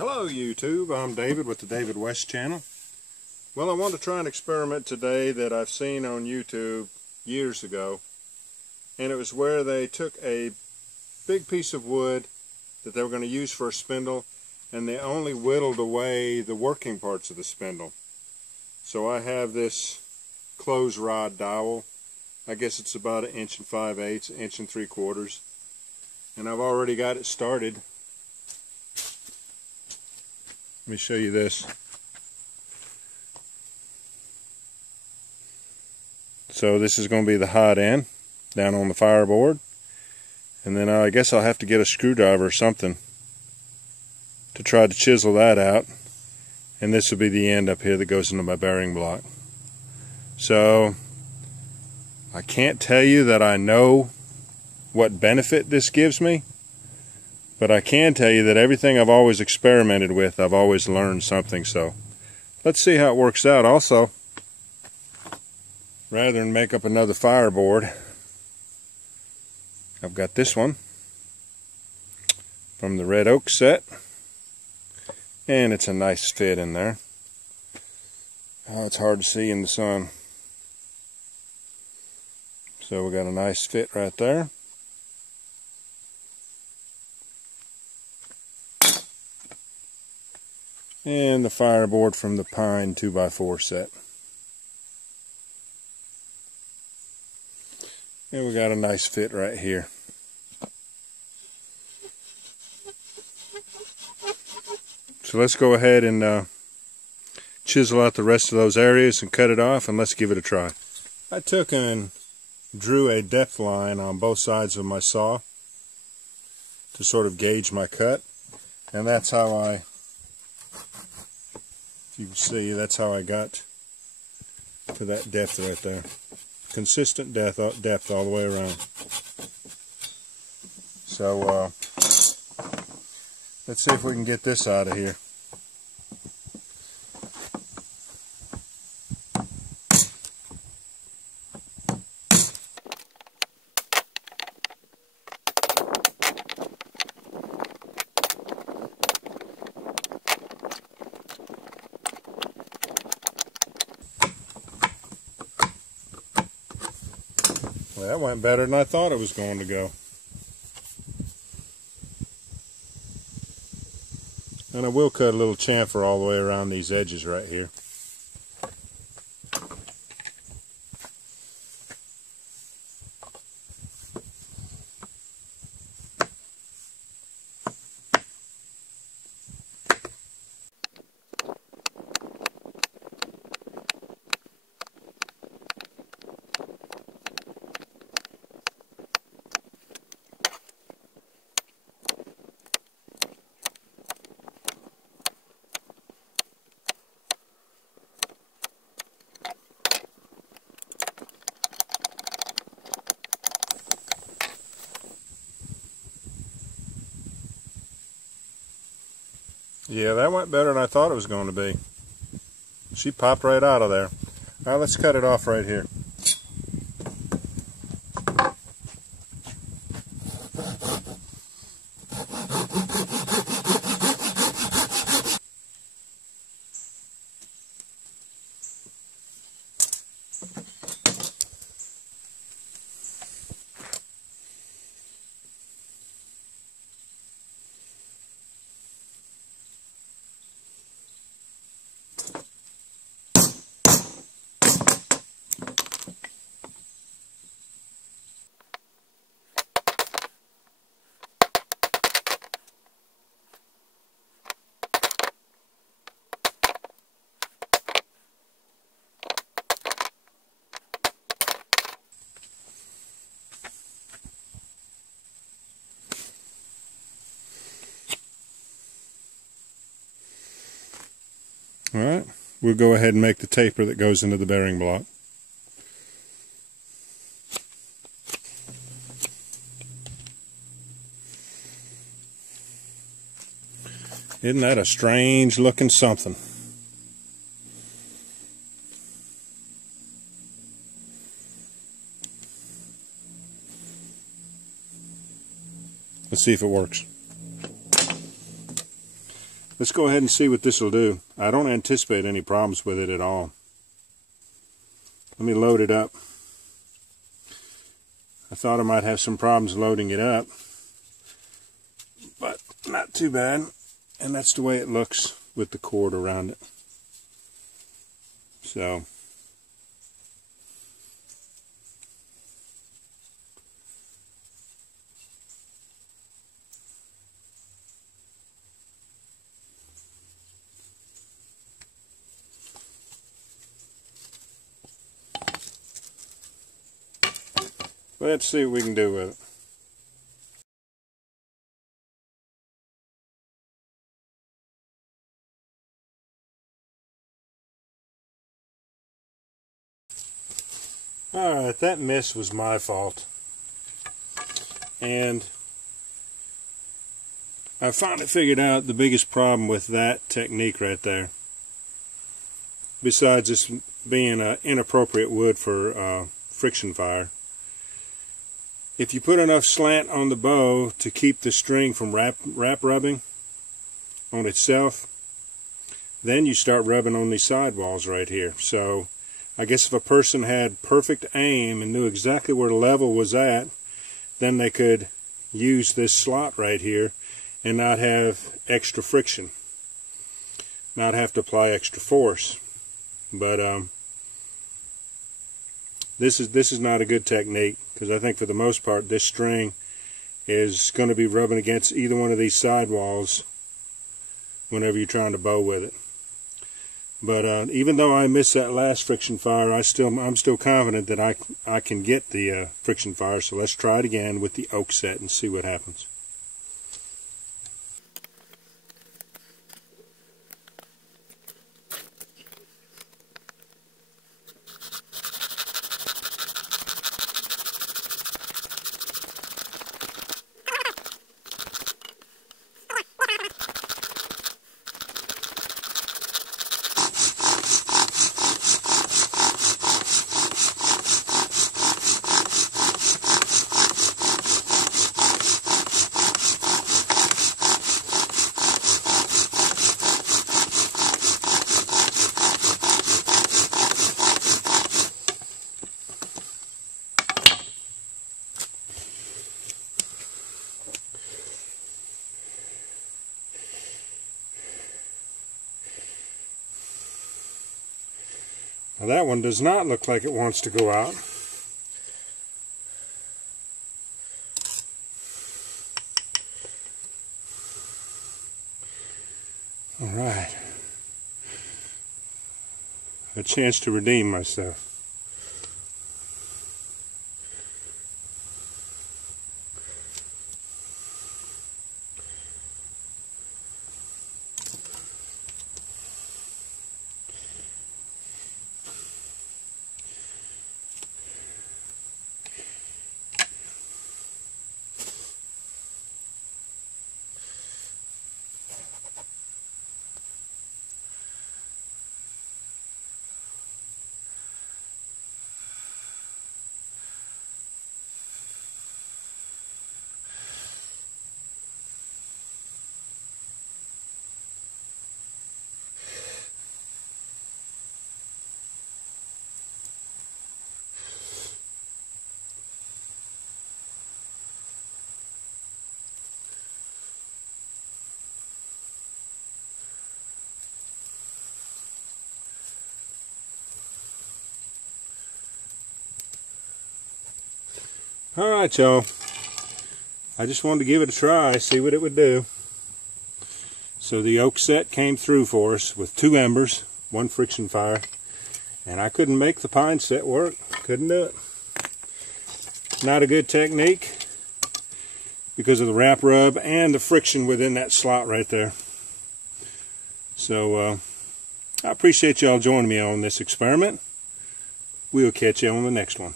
Hello YouTube, I'm David with the David West channel. Well, I want to try an experiment today that I've seen on YouTube years ago, and it was where they took a big piece of wood that they were going to use for a spindle, and they only whittled away the working parts of the spindle. So I have this close rod dowel. I guess it's about 1 5/8 inches, 1 3/4, and I've already got it started. Let me show you this. So this is going to be the hot end down on the fireboard, and then I guess I'll have to get a screwdriver or something to try to chisel that out, and this will be the end up here that goes into my bearing block. So I can't tell you that I know what benefit this gives me, but I can tell you that everything I've always experimented with, I've always learned something. So let's see how it works out. Also, rather than make up another fireboard, I've got this one from the red oak set, and it's a nice fit in there. Oh, it's hard to see in the sun. So we got a nice fit right there. And the fireboard from the pine 2x4 set. And we got a nice fit right here. So let's go ahead and chisel out the rest of those areas and cut it off, and let's give it a try. I took and drew a depth line on both sides of my saw to sort of gauge my cut, and that's how you can see, that's how I got to that depth right there. Consistent depth all the way around. So let's see if we can get this out of here. Well, that went better than I thought it was going to go. And I will cut a little chamfer all the way around these edges right here. Yeah, that went better than I thought it was going to be. She popped right out of there. All right, let's cut it off right here. Alright, we'll go ahead and make the taper that goes into the bearing block. Isn't that a strange looking something? Let's see if it works. let's go ahead and see what this will do. I don't anticipate any problems with it at all. Let me load it up. I thought I might have some problems loading it up, but not too bad. And that's the way it looks with the cord around it. So let's see what we can do with it. Alright, that miss was my fault. And I finally figured out the biggest problem with that technique right there. Besides this being an inappropriate wood for friction fire. If you put enough slant on the bow to keep the string from wrap rubbing on itself, then you start rubbing on these sidewalls right here. So I guess if a person had perfect aim and knew exactly where the level was at, then they could use this slot right here and not have extra friction, not have to apply extra force. But this is not a good technique, because I think for the most part this string is going to be rubbing against either one of these sidewalls whenever you're trying to bow with it. But even though I missed that last friction fire, I'm still confident that I can get the friction fire. So let's try it again with the oak set and see what happens. Now that one does not look like it wants to go out. All right. A chance to redeem myself. Alright, y'all. I just wanted to give it a try, see what it would do. So the oak set came through for us with 2 embers, 1 friction fire, and I couldn't make the pine set work. Couldn't do it. Not a good technique because of the wrap rub and the friction within that slot right there. So I appreciate y'all joining me on this experiment. We'll catch you on the next one.